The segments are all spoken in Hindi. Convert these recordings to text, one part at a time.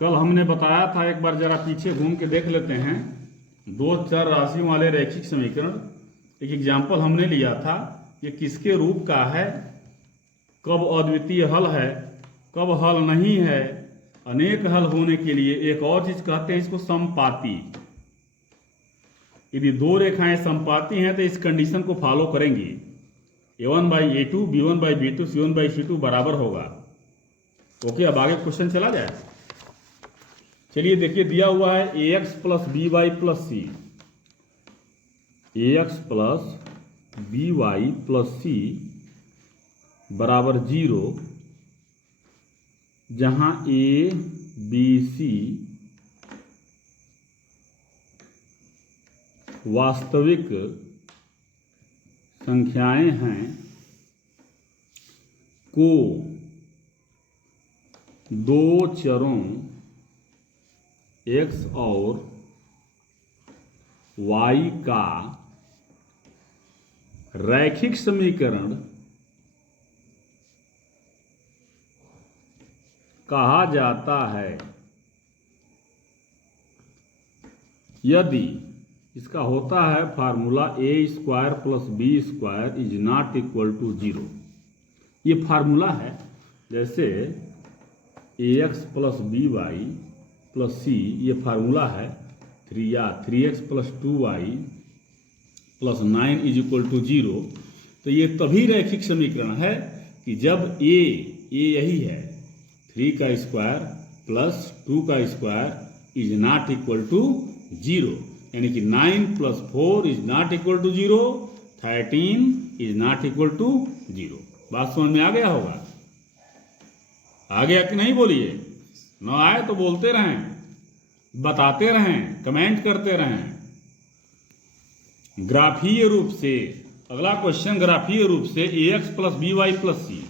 कल हमने बताया था, एक बार जरा पीछे घूम के देख लेते हैं, दो चर राशियों वाले रैखिक समीकरण। एक एग्जाम्पल हमने लिया था, ये किसके रूप का है, कब अद्वितीय हल है, कब हल नहीं है। अनेक हल होने के लिए एक और चीज कहते हैं इसको समपाती। यदि दो रेखाएं समपाती हैं तो इस कंडीशन को फॉलो करेंगी, a1/a2 b1/b2 c1/c2 बराबर होगा। ओके, अब आगे क्वेश्चन चला जाए। चलिए देखिए, दिया हुआ है ax plus b y plus c, ax plus b y plus c बराबर 0, जहां a b c वास्तविक संख्याएं हैं, को दो चरों x और y का रैखिक समीकरण कहा जाता है यदि इसका होता है formula a² plus b² is not equal to 0। ये फार्मूला है, जैसे ax plus b y plus c, ये फार्मूला है 3x plus 2y plus 9 is equal to 0। तो ये तभी रैखिक समीकरण है कि जब a यही है 3 का स्क्वायर प्लस 2 का square is not equal to 0, यानी कि 9 plus 4 is not equal to 0, 13 is not equal to 0। बात समझ में आ गया होगा? आ गया कि नहीं बोलिए? न आए तो बोलते रहें, बताते रहें, कमेंट करते रहें। ग्राफीय रूप से अगला क्वेश्चन, ग्राफीय रूप से ax plus b y plus c,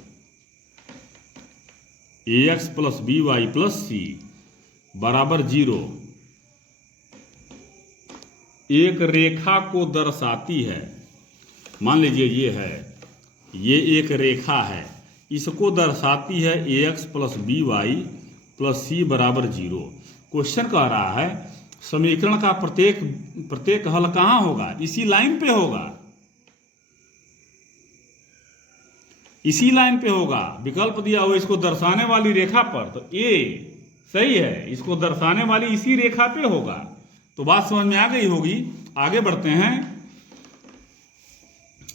ax plus b y plus c बराबर 0 एक रेखा को दर्शाती है। मान लीजिए ये है, ये एक रेखा है, इसको दर्शाती है ax plus b y plus c बराबर 0। क्वेश्चन कह रहा है समीकरण का प्रत्येक हल कहाँ होगा? इसी लाइन पे होगा, इसी लाइन पे होगा। विकल्प दिया हुआ इसको दर्शाने वाली रेखा पर, तो ए सही है, इसको दर्शाने वाली इसी रेखा पे होगा। तो बात समझ में आ गई होगी। आगे बढ़ते हैं।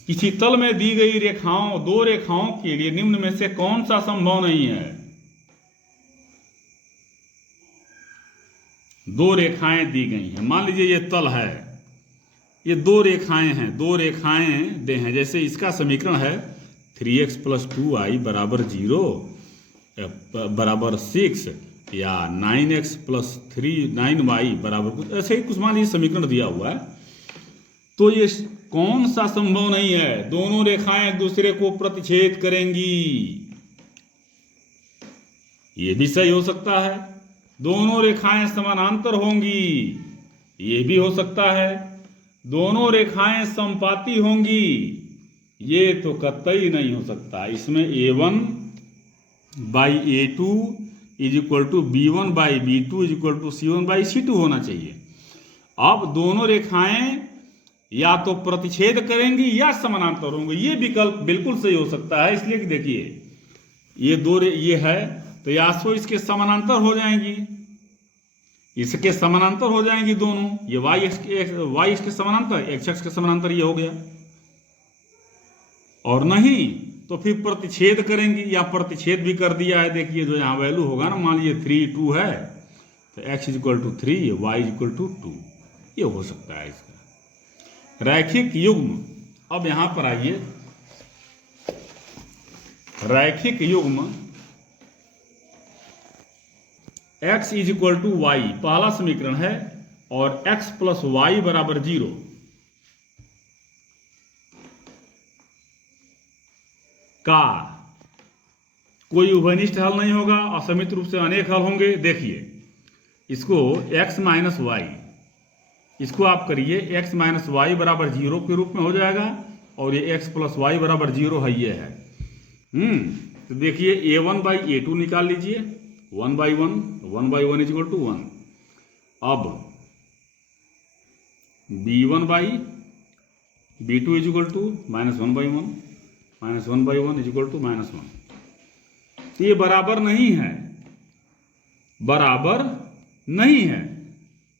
किसी तल में दी गई रेखाओं, दो रेखाओं के लिए निम्न में से कौन सा संभव नहीं है? दो रेखाएं दी गई हैं, मान लीजिए ये तल है, ये दो रेखाएं हैं, दो रेखाएं दे हैं। जैसे इसका समीकरण है 3x प्लस 2y बराबर 0 बराबर 6, या 9x प्लस 9y बराबर कुछ ऐसे ही कुछ मान लीजिए समीकरण दिया हुआ है। तो ये कौन सा संभव नहीं है? दोनों रेखाएं एक दूसरे को प्रतिच्छेद करेंगी। ये भी सही हो सकता है। दोनों रेखाएं समानांतर होंगी, ये भी हो सकता है। दोनों रेखाएं समपाती होंगी, ये तो कतई नहीं हो सकता। इसमें a1/a2 is equal to b1/b2 is equal to c1/c2 होना चाहिए। अब दोनों रेखाएं या तो प्रतिच्छेद करेंगी या समानांतर होंगी, ये विकल्प बिल्कुल सही हो सकता है। इसलिए कि देखिए ये है, तो या तो इसके समानांतर हो जाएंगी, इसके समानांतर हो जाएंगी दोनों। ये y इसके समानांतर, x के समानांतर ये हो गया। और नहीं तो फिर प्रतिच्छेद करेंगी, या प्रतिच्छेद भी कर दिया है। देखिए जो यहाँ वैल्यू होगा ना, मान लीजिए 3 2 है, तो x is equal to 3, y is equal to 2, ये हो सकता है इसका रैखिक युग्म। अब यहां पर आइए, रैखिक युग्म x is equal to y पहला समीकरण है, और x प्लस वाई बराबर 0 का कोई उभयनिष्ठ हल नहीं होगा, असमित रूप से अनेक हल होंगे। देखिए इसको x माइनस वाई, इसको आप करिए x माइनस वाई बराबर 0 के रूप में हो जाएगा, और ये x प्लस वाई बराबर 0 है, ये है। तो देखिए a1/a2 निकाल लीजिए, 1/1 इज इक्वल टू 1। अब b2 is equal to -1/1 -1/1 is equal to -1। तो ये बराबर नहीं है, बराबर नहीं है।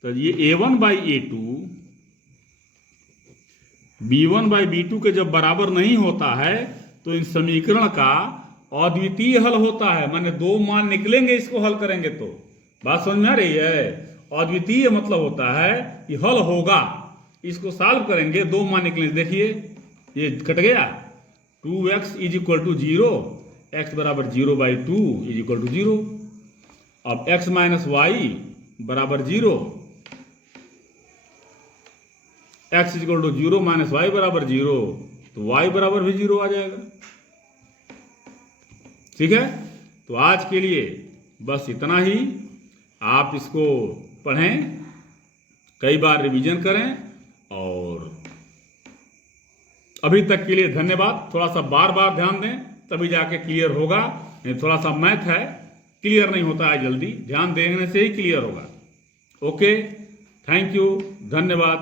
तो ये a1/a2 b1/b2 के जब बराबर नहीं होता है तो इन समीकरण का अद्वितीय हल होता है। माने दो मान निकलेंगे इसको हल करेंगे तो। बात समझ में आ रही है? अद्वितीय मतलब होता है कि हल होगा, इसको सॉल्व करेंगे दो मान निकलेंगे। देखिए ये कट गया, 2x is equal to 0, x बराबर 0/2 इज इक्वल टू 0। अब x माइनस वाई बराबर 0, x is equal to 0 minus y बराबर 0, तो y बराबर भी 0 आ जाएगा। ठीक है, तो आज के लिए बस इतना ही। आप इसको पढ़ें, कई बार रिवीजन करें, और अभी तक के लिए धन्यवाद। थोड़ा सा बार बार ध्यान दें तभी जाके क्लियर होगा। नहीं थोड़ा सा मैथ है, क्लियर नहीं होता है जल्दी, ध्यान देने से ही क्लियर होगा। ओके, थैंक यू, धन्यवाद।